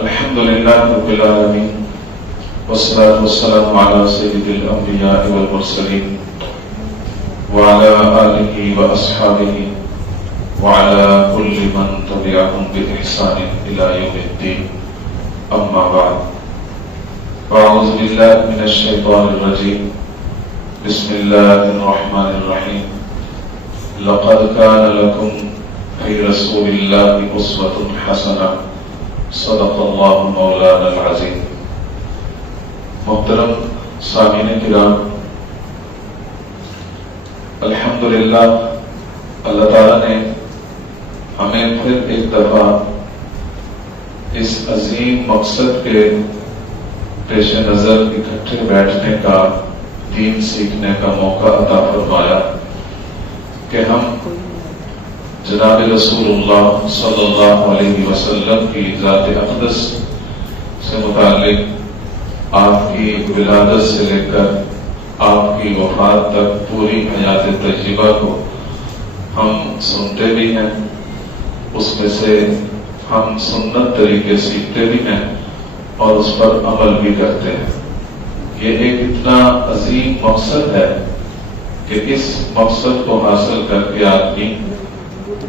الحمد لله رب العالمين والصلاة والسلام على سيد الأنبياء والمرسلين وعلى آله وأصحابه وعلى كل من تبعهم بإحسان إلى يوم الدين. أما بعد، فأعوذ بالله من الشيطان الرجيم. بسم الله الرحمن الرحيم. لقد كان لكم في رسول الله أسوة حسنة. صدق اللہ مولانا العظیم. محترم سامعین کرام، الحمدللہ اللہ تعالیٰ نے ہمیں پھر ایک دفعہ اس عظیم مقصد کے پیش نظر اکٹھے بیٹھنے کا، دین سیکھنے کا موقع عطا فرمایا کہ ہم جناب رسول اللہ صلی اللہ علیہ وسلم کی ذات اقدس سے متعلق آپ کی ولادت سے لے کر آپ کی وفات تک پوری حیات تجربہ کو ہم سنتے بھی ہیں، اس میں سے ہم سنت طریقے سیکھتے بھی ہیں اور اس پر عمل بھی کرتے ہیں. یہ ایک اتنا عظیم مقصد ہے کہ اس مقصد کو حاصل کر کے آدمی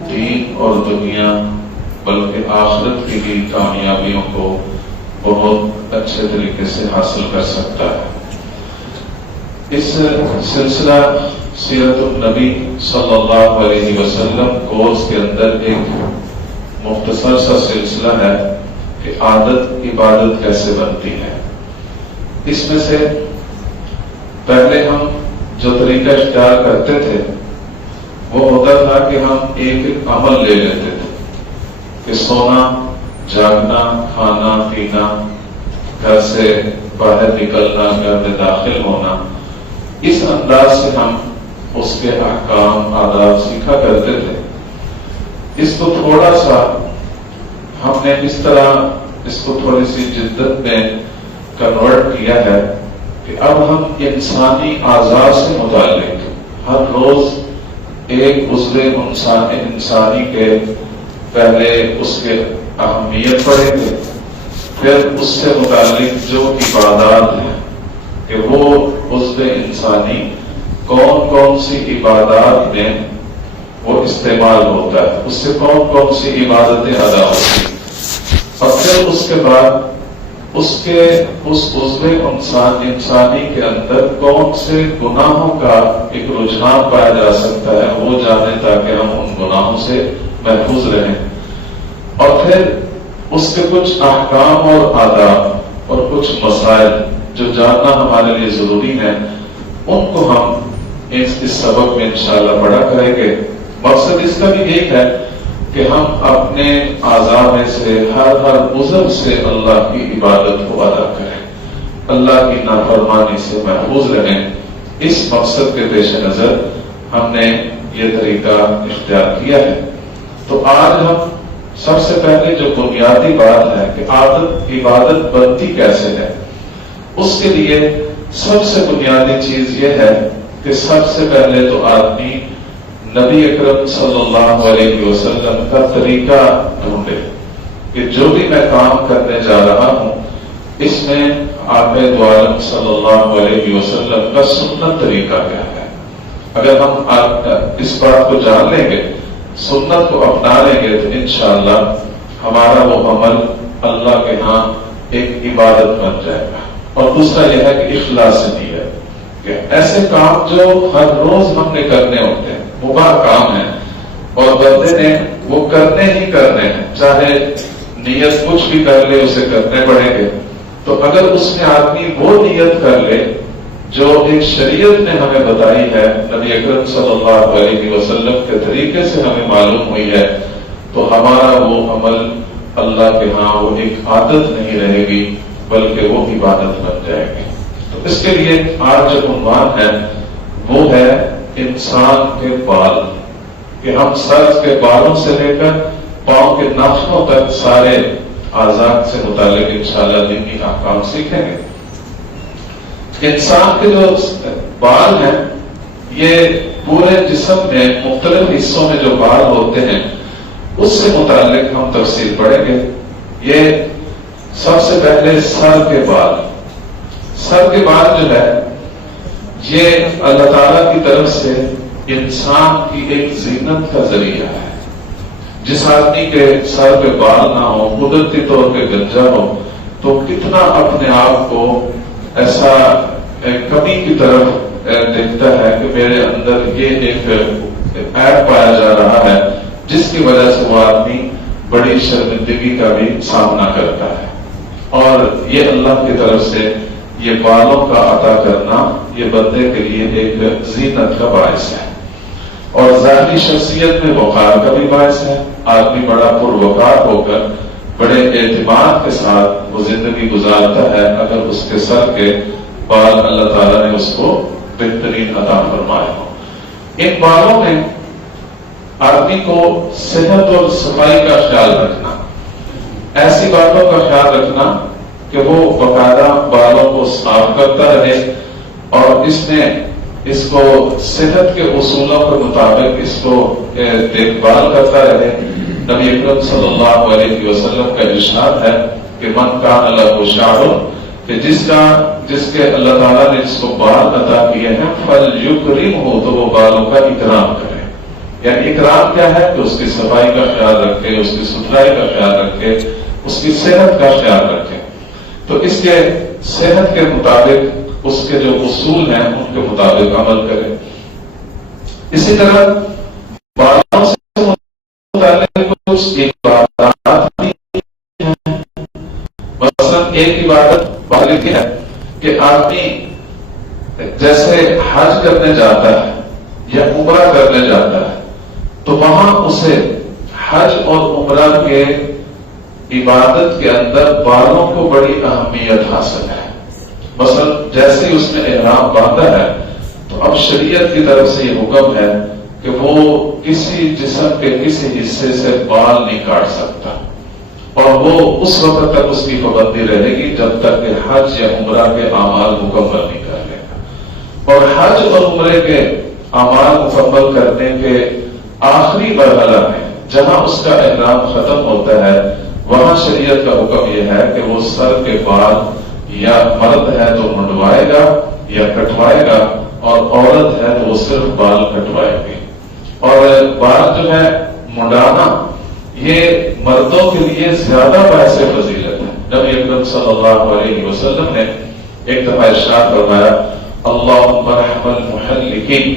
دین اور دنیا بلکہ آخرت کی بھی کامیابیوں کو بہت اچھے طریقے سے حاصل کر سکتا ہے. اس سلسلہ سیرت النبی صلی اللہ علیہ وسلم کورس کے اندر ایک مختصر سا سلسلہ ہے کہ عادت عبادت کیسے بنتی ہے. اس میں سے پہلے ہم جو طریقہ اختیار کرتے تھے وہ ہوتا تھا کہ ہم ایک عمل لے لیتے تھے کہ سونا، جاگنا، کھانا پینا، گھر سے باہر نکلنا، گھر میں داخل ہونا، اس انداز سے ہم اس کے احکام آداب سیکھا کرتے تھے. اس کو تھوڑا سا ہم نے اس طرح اس کو تھوڑی سی جدت میں کنورٹ کیا ہے کہ اب ہم انسانی اعضاء سے متعلق ہر روز ایک عضو انسانی کے پہلے اس کے اہمیت پڑھیں گے، پھر اس سے متعلق جو عبادات ہیں کہ وہ عضو انسانی کون کون سی عبادات میں وہ استعمال ہوتا ہے، اس سے کون کون سی عبادتیں ادا ہوتی ہیں، اور پھر اس کے بعد اس عضو انسانی کے اندر کون سے گناہوں کا ایک رجحان پایا جا سکتا ہے وہ جانے تاکہ ہم ان گناہوں سے محفوظ رہیں. اور پھر اس کے کچھ احکام اور آداب اور کچھ مسائل جو جاننا ہمارے لیے ضروری ہے ان کو ہم اس سبق میں انشاءاللہ پڑھا کریں گے. مقصد اس کا بھی ایک ہے کہ ہم اپنے اعضاء میں سے ہر عضو سے اللہ کی عبادت کو ادا کریں، اللہ کی نافرمانی سے محفوظ رہیں. اس مقصد کے پیش نظر ہم نے یہ طریقہ اختیار کیا ہے. تو آج ہم سب سے پہلے جو بنیادی بات ہے کہ عبادت بنتی کیسے ہے، اس کے لیے سب سے بنیادی چیز یہ ہے کہ سب سے پہلے تو آدمی نبی اکرم صلی اللہ علیہ وسلم کا طریقہ ڈھونڈے کہ جو بھی میں کام کرنے جا رہا ہوں اس میں آقا دو عالم صلی اللہ علیہ وسلم کا سنت طریقہ کیا ہے. اگر ہم اس بات کو جان لیں گے، سنت کو اپنا لیں گے، تو انشاءاللہ ہمارا وہ عمل اللہ کے ہاں ایک عبادت بن جائے گا. اور دوسرا یہ ہے کہ اخلاص نیت، کہ ایسے کام جو ہر روز ہم نے کرنے ہوتے ہیں، مباح کام ہے اور بندے نے وہ کرنے ہی کرنے ہیں، چاہے نیت کچھ بھی کر لے اسے کرنے پڑیں گے. تو اگر اس میں آدمی وہ نیت کر لے جو ایک شریعت نے ہمیں بتائی ہے، نبی اکرم صلی اللہ علیہ وسلم کے طریقے سے ہمیں معلوم ہوئی ہے، تو ہمارا وہ عمل اللہ کے ہاں وہ ایک عادت نہیں رہے گی بلکہ وہ عبادت بن جائے گی. تو اس کے لیے آج جو عنوان ہے وہ ہے انسان کے بال، کہ ہم سر کے بالوں سے لے کر پاؤں کے ناخنوں تک سارے اعضاء سے متعلق انشاءاللہ دینی احکام سیکھیں گے. انسان کے جو بال ہیں یہ پورے جسم میں مختلف حصوں میں جو بال ہوتے ہیں اس سے متعلق ہم تفصیل پڑھیں گے۔ یہ سب سے پہلے سر کے بال۔ سر کے بال جو ہے یہ اللہ تعالیٰ کی طرف سے انسان کی ایک زینت کا ذریعہ ہے۔ جس آدمی کے سر پہ بال نہ ہو، قدرتی طور پہ گنجا ہو، تو کتنا اپنے آپ کو ایسا کمی کی طرف دیکھتا ہے کہ میرے اندر یہ ایک عیب پایا جا رہا ہے، جس کی وجہ سے وہ آدمی بڑی شرمندگی کا بھی سامنا کرتا ہے۔ اور یہ اللہ کی طرف سے یہ بالوں کا عطا کرنا یہ بندے کے لیے ایک زینت کا باعث ہے، اور ظاہری شخصیت میں وقار کا بھی باعث ہے۔ آدمی بڑا پروقار ہو کر بڑے اعتماد کے ساتھ وہ زندگی گزارتا ہے اگر اس کے سر کے بال اللہ تعالیٰ نے اس کو بہترین عطا فرمائے ہو۔ ان بالوں میں آدمی کو صحت اور صفائی کا خیال رکھنا، ایسی باتوں کا خیال رکھنا کہ وہ باقاعدہ بالوں کو صاف کرتا رہے اور اس کو صحت کے اصولوں کے مطابق اس کو دیکھ بھال کرتا رہے۔ نبی اکرم صلی اللہ علیہ وسلم کا ارشاد ہے کہ من کان لہ شعر، کہ جس کے اللہ تعالیٰ نے جس کو بال عطا کیے ہیں، فلیکرمہ، تو وہ بالوں کا اکرام کرے۔ یعنی اکرام کیا ہے کہ اس کی صفائی کا خیال رکھے، اس کی ستھرائی کا خیال رکھے، اس کی صحت کا خیال رکھے۔ تو اس کے صحت کے مطابق اس کے جو اصول ہیں ان کے مطابق عمل کرے۔ اسی طرح بالوں سے متعلق کچھ عبادات بھی ہیں۔ مثلا ایک عبادت بالغ ہے کہ آدمی جیسے حج کرنے جاتا ہے یا عمرہ کرنے جاتا ہے تو وہاں اسے حج اور عمرہ کے عبادت کے اندر بالوں کو بڑی اہمیت حاصل ہے۔ مثلا جیسے ہی اس نے احرام باندھا ہے تو اب شریعت کی طرف سے یہ حکم ہے کہ وہ کسی جسم کے کسی حصے سے بال نہیں کاٹ سکتا، اور وہ اس وقت تک اس کی پابندی رہے گی جب تک کہ حج یا عمرہ کے اعمال مکمل نہیں کر لے گا۔ اور حج اور عمرے کے اعمال مکمل کرنے کے آخری مرحلہ میں جہاں اس کا احرام ختم ہوتا ہے، وہاں شریعت کا حکم یہ ہے کہ وہ سر کے بال یا مرد ہے تو منڈوائے گا یا کٹوائے گا، اور عورت ہے تو وہ صرف بال کٹوائے گی۔ اور بال جو ہے منڈانا یہ مردوں کے لیے زیادہ باعث فضیلت ہے۔ نبی اکرم صلی اللہ علیہ وسلم نے ایک دفعہ ارشاد فرمایا، اللہم ارحم المحلقین،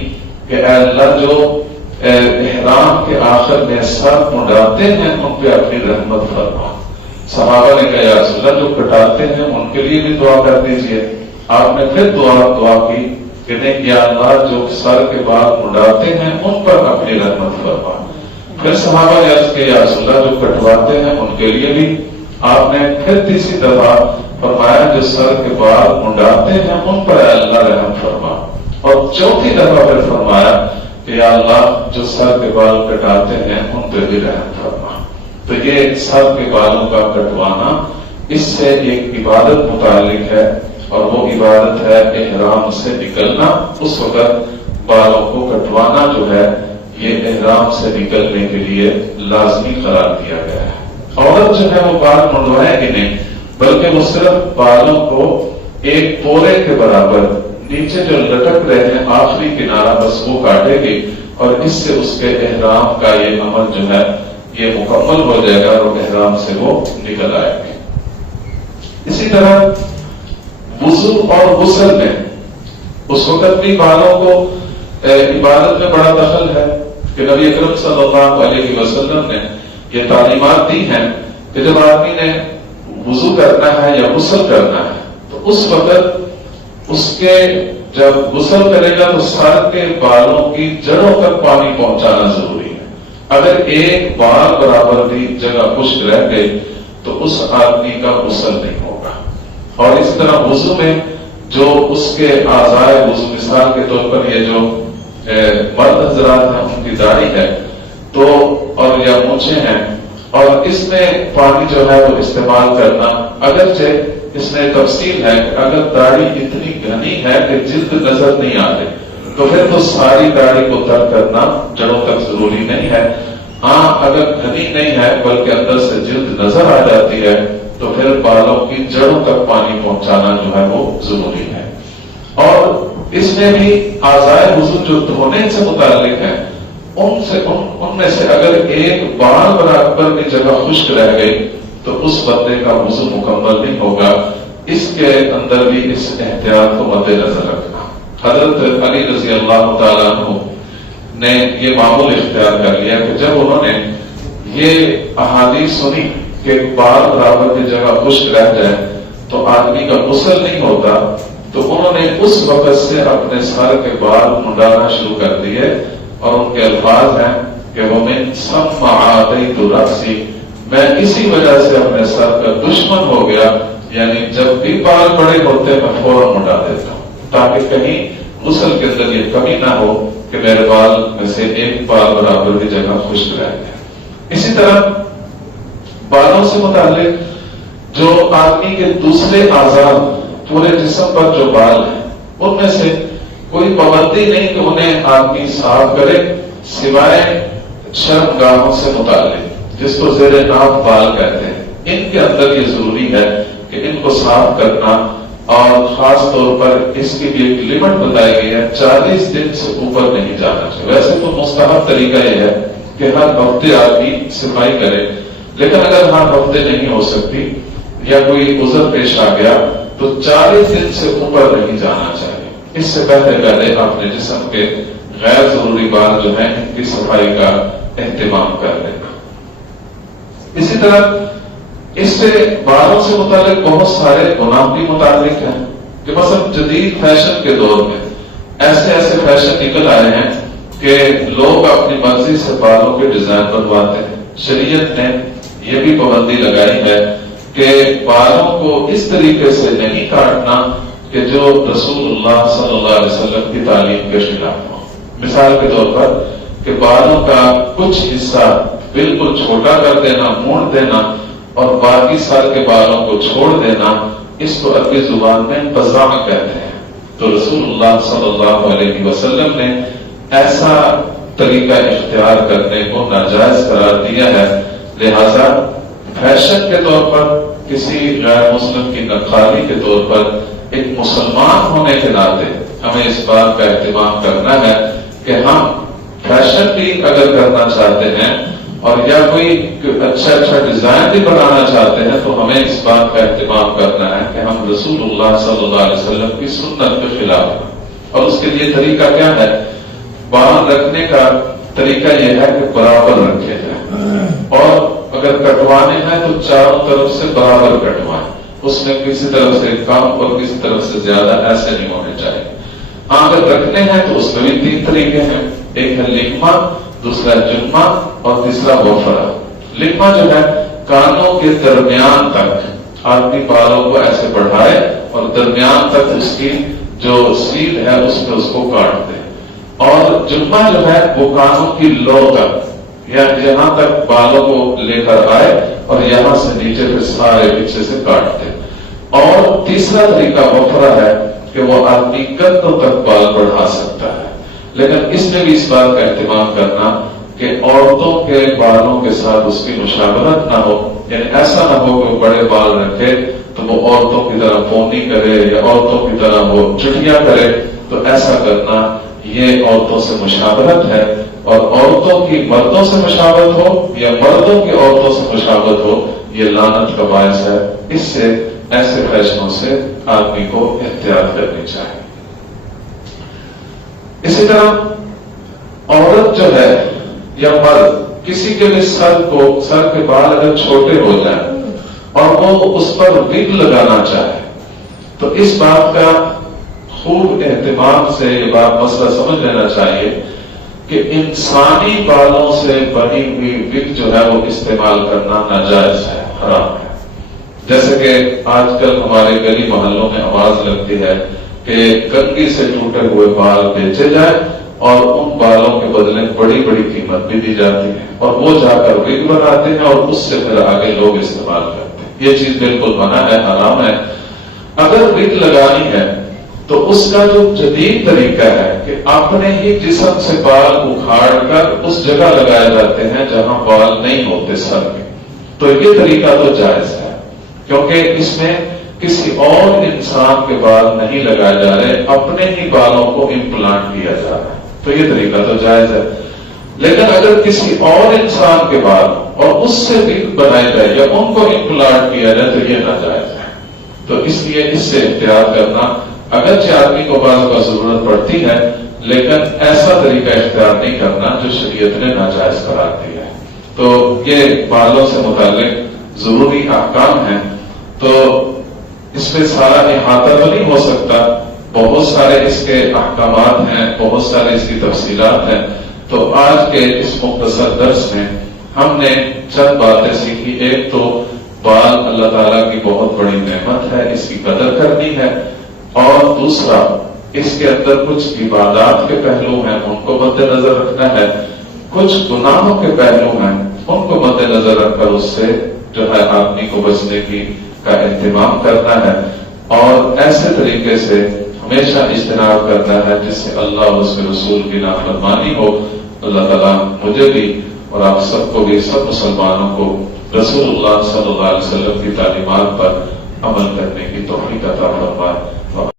کہ اے اللہ جو احرام کے آخر میں سر منڈاتے ہیں ان پہ اپنی رحمت فرما۔ صحابہ نے کہا یا رسول اللہ جو کٹاتے ہیں ان کے لیے بھی دعا کر دیجئے۔ آپ نے پھر دعا کی کہ نہیں یا اللہ جو سر کے بال منڈاتے ہیں ان پر اپنی رحمت فرما۔ پھر صحابہ نے عرض کیا یا رسول اللہ جو کٹواتے ہیں ان کے لیے بھی۔ آپ نے پھر تیسری دفعہ فرمایا جو سر کے بال منڈاتے ہیں ان پر اللہ رحم فرما، اور چوتھی دفعہ پھر فرمایا کہ یا اللہ جو سر کے بال کٹاتے ہیں ان پہ بھی رحم فرما۔ تو یہ سر کے بالوں کا کٹوانا اس سے ایک عبادت متعلق ہے، اور وہ عبادت ہے احرام سے نکلنا۔ اس وقت بالوں کو کٹوانا جو ہے یہ احرام سے نکلنے کے لیے لازمی قرار دیا گیا ہے۔ عورت جو ہے وہ بال منڈوائے گی نہیں، بلکہ وہ صرف بالوں کو ایک پورے کے برابر نیچے جو لٹک رہے ہیں آخری کنارہ بس وہ کاٹے گی، اور اس سے اس کے احرام کا یہ عمل جو ہے یہ مکمل ہو جائے گا اور احرام سے وہ نکل آئے گی۔ اسی طرح وضو اور غسل میں اس وقت بھی بالوں کو عبادت میں بڑا دخل ہے کہ نبی اکرم صلی اللہ علیہ وسلم نے یہ تعلیمات دی ہیں کہ جب آدمی نے وضو کرنا ہے یا غسل کرنا ہے تو اس وقت اس کے جب غسل کرے گا تو سر کے بالوں کی جڑوں تک پانی پہنچانا ضروری ہے۔ اگر ایک بال برابر بھی جگہ خشک رہ گئی تو اس آدمی کا غسل نہیں ہوگا۔ اور اس طرح وضو میں جو اس کے اعضائے وضو، مثال کے طور پر یہ جو مرد حضرات ہیں ان کی داڑھی ہے تو اور یا مونچھیں ہیں، اور اس میں پانی جو ہے وہ استعمال کرنا، اگرچہ اس میں تفصیل ہے کہ اگر داڑھی اتنی گھنی ہے کہ جلد نظر نہیں آتے تو پھر تو ساری داڑھی کو تر کرنا جڑوں تک ضروری نہیں ہے، ہاں اگر گھنی نہیں ہے بلکہ اندر سے جلد نظر آ جاتی ہے تو پھر بالوں کی جڑوں تک پانی پہنچانا جو ہے وہ ضروری ہے۔ اور اس میں بھی اعضائے وضو جو دھونے سے متعلق ہے ان میں سے اگر ایک بال برابر کی جگہ خشک رہ گئی تو اس بندے کا وضو مکمل نہیں ہوگا۔ اس کے اندر بھی اس احتیاط کو مد نظر رکھنا۔ حضرت علی رضی اللہ تعالیٰ عنہ نے یہ معمول اختیار کر لیا کہ جب انہوں نے یہ احادیث سنی کہ بال برابر کی جگہ خشک رہ جائے تو آدمی کا غسل نہیں ہوتا، تو انہوں نے اس وقت سے اپنے سر کے بال منڈانا شروع کر دیے، اور ان کے الفاظ ہیں کہ وَمِن ثَمَّ عَادَيْتُ رَأْسِي، میں اسی وجہ سے اپنے سر کا دشمن ہو گیا، یعنی جب بھی بال بڑے ہوتے میں فوراً منڈا دیتا ہوں تاکہ کہیں غسل کے اندر یہ کمی نہ ہو کہ میرے بال میں سے ایک بال برابر کی جگہ خشک رہ گیا۔ اسی طرح بالوں سے متعلق جو آدمی کے دوسرے اعضاء پورے جسم پر جو بال ہیں ان میں سے کوئی پابندی نہیں کہ انہیں آدمی صاف کرے سوائے شرمگاہوں سے متعلق، جس کو زیر ناف بال کہتے ہیں۔ ان کے اندر یہ ضروری ہے کہ ان کو صاف کرنا، اور خاص طور پر اس کی بھی ایک لمٹ بتائی گئی ہے، 40 دن سے اوپر نہیں جانا چاہیے۔ ویسے تو مستحب طریقہ یہ ہے کہ ہر ہفتے آدمی صفائی کرے، لیکن اگر ہر ہفتے نہیں ہو سکتی یا کوئی عذر پیش آ گیا تو 40 دن سے اوپر نہیں جانا چاہیے۔ اس سے پہلے اپنے جسم کے غیر ضروری بال جو ہیں ان کی صفائی کا اہتمام کر لینا۔ اسی طرح اس سے بالوں سے متعلق بہت سارے گناہ بھی متعلق ہیں کہ مثلا جدید فیشن کے دور میں ایسے فیشن نکل آئے ہیں کہ لوگ اپنی مرضی سے بالوں کے ڈیزائن بنواتے ہیں۔ شریعت نے یہ بھی پابندی لگائی ہے کہ بالوں کو اس طریقے سے نہیں کاٹنا کہ جو رسول اللہ صلی اللہ علیہ وسلم کی تعلیم کے خلاف ہو۔ مثال کے طور پر کہ بالوں کا کچھ حصہ بالکل چھوٹا کر دینا، موڑ دینا، اور باقی سر کے بالوں کو چھوڑ دینا، اس کو عربی زبان میں قزاع کہتے ہیں۔ تو رسول اللہ صلی اللہ علیہ وسلم نے ایسا طریقہ اختیار کرنے کو ناجائز قرار دیا ہے، لہذا فیشن کے طور پر کسی غیر مسلم کی نقالی کے طور پر ایک مسلمان ہونے کے ناطے ہمیں اس بات کا اہتمام کرنا ہے کہ ہم فیشن بھی اگر کرنا چاہتے ہیں اور یا کوئی اچھا ڈیزائن بھی بنانا چاہتے ہیں تو ہمیں اس بات کا اہتمام کرنا ہے کہ ہم رسول اللہ صلی اللہ علیہ وسلم کی سنت کے خلاف ہیں۔ اور اس کے لیے طریقہ کیا ہے؟ بال رکھنے کا طریقہ یہ ہے کہ برابر رکھے جائیں، اور اگر کٹوانے ہیں تو چاروں طرف سے برابر کٹوائیں، اس میں کسی طرف سے کم اور کسی طرف سے زیادہ ایسے نہیں ہونے چاہیے۔ ہاں اگر رکھنے ہیں تو اس میں بھی 3 طریقے ہیں، ایک ہے لکما، دوسرا جمہ، اور تیسرا وفرہ۔ لکما جو ہے کانوں کے درمیان تک آدمی بالوں کو ایسے بڑھائے اور درمیان تک اس کی جو سیل ہے اس میں اس کو کاٹ دے، اور جمہ جو ہے وہ کانوں کی لو تک یا یہاں تک بالوں کو لے کر آئے اور یہاں سے نیچے پہ سارے پیچھے سے کاٹ دے۔ اور تیسرا طریقہ وفرہ ہے کہ وہ آدمی کندھوں تک بال بڑھا سکتا ہے، لیکن اس میں بھی اس بات کا اہتمام کرنا کہ عورتوں کے بالوں کے ساتھ اس کی مشابہت نہ ہو، یعنی ایسا نہ ہو کہ وہ بڑے بال رکھے تو وہ عورتوں کی طرح پونی کرے یا عورتوں کی طرح وہ چٹیاں کرے، تو ایسا کرنا یہ عورتوں سے مشابہت ہے، اور عورتوں کی مردوں سے مشابہت ہو یا مردوں کی عورتوں سے مشابہت ہو یہ لعنت کا باعث ہے۔ اس سے ایسے فیشنوں سے آدمی کو احتیاط کرنی چاہیے۔ اسی طرح عورت جو ہے یا مرد کسی کے بھی سر کے بال اگر چھوٹے ہو جائیں اور وہ اس پر وگ لگانا چاہے تو اس بات کا خوب اہتمام سے یہ بات مسئلہ سمجھ لینا چاہیے کہ انسانی بالوں سے بنی ہوئی وگ جو ہے وہ استعمال کرنا ناجائز ہے، حرام ہے۔ جیسے کہ آج کل ہمارے گلی محلوں میں آواز لگتی ہے کہ کنگھی سے ٹوٹے ہوئے بال بیچے جائیں اور ان بالوں کے بدلے بڑی بڑی قیمت بھی دی جاتی ہے، اور وہ جا کر وگ بناتے ہیں اور اس سے پھر آگے لوگ استعمال کرتے ہیں۔ یہ چیز بالکل منع ہے، حرام ہے۔ اگر وگ لگانی ہے تو اس کا جو جدید طریقہ ہے کہ اپنے ہی جسم سے بال اکھاڑ کر اس جگہ لگائے جاتے ہیں جہاں بال نہیں ہوتے سر میں، تو یہ طریقہ تو جائز ہے، کیونکہ اس میں کسی اور انسان کے بال نہیں لگائے جا رہے، اپنے ہی بالوں کو امپلانٹ کیا جا رہا ہے، تو یہ طریقہ تو جائز ہے۔ لیکن اگر کسی اور انسان کے بال اور اس سے بھی بنائے جائے یا ان کو امپلانٹ کیا جائے تو یہ ناجائز ہے۔ تو اس لیے اس سے احتیاط کرنا، اگرچہ آدمی کو بعض کا ضرورت پڑتی ہے لیکن ایسا طریقہ اختیار نہیں کرنا جو شریعت نے ناجائز قرار دیا ہے۔ تو یہ بالوں سے متعلق ضروری احکام ہیں، تو اس پہ سارا احاطہ تو نہیں ہو سکتا، بہت سارے اس کے احکامات ہیں، بہت سارے اس کی تفصیلات ہیں، تو آج کے اس مختصر درس میں ہم نے چند باتیں سیکھی۔ ایک تو بال اللہ تعالیٰ کی بہت بڑی نعمت ہے، اس کی قدر کرنی ہے، اور دوسرا اس کے اندر کچھ عبادات کے پہلو ہیں، ان کو مد نظر رکھنا ہے، کچھ گناہوں کے پہلو ہیں، ان کو مد نظر رکھ کر اس سے جو ہے آدمی کو بچنے کا اہتمام کرنا ہے، اور ایسے طریقے سے ہمیشہ اجتناب کرنا ہے جس سے اللہ اور اس کے رسول کی نافرمانی ہو۔ اللہ تعالیٰ مجھے بھی اور آپ سب کو بھی، سب مسلمانوں کو رسول اللہ صلی اللہ علیہ وسلم کی تعلیمات پر عمل کرنے کی توفیق عطا فرمائے۔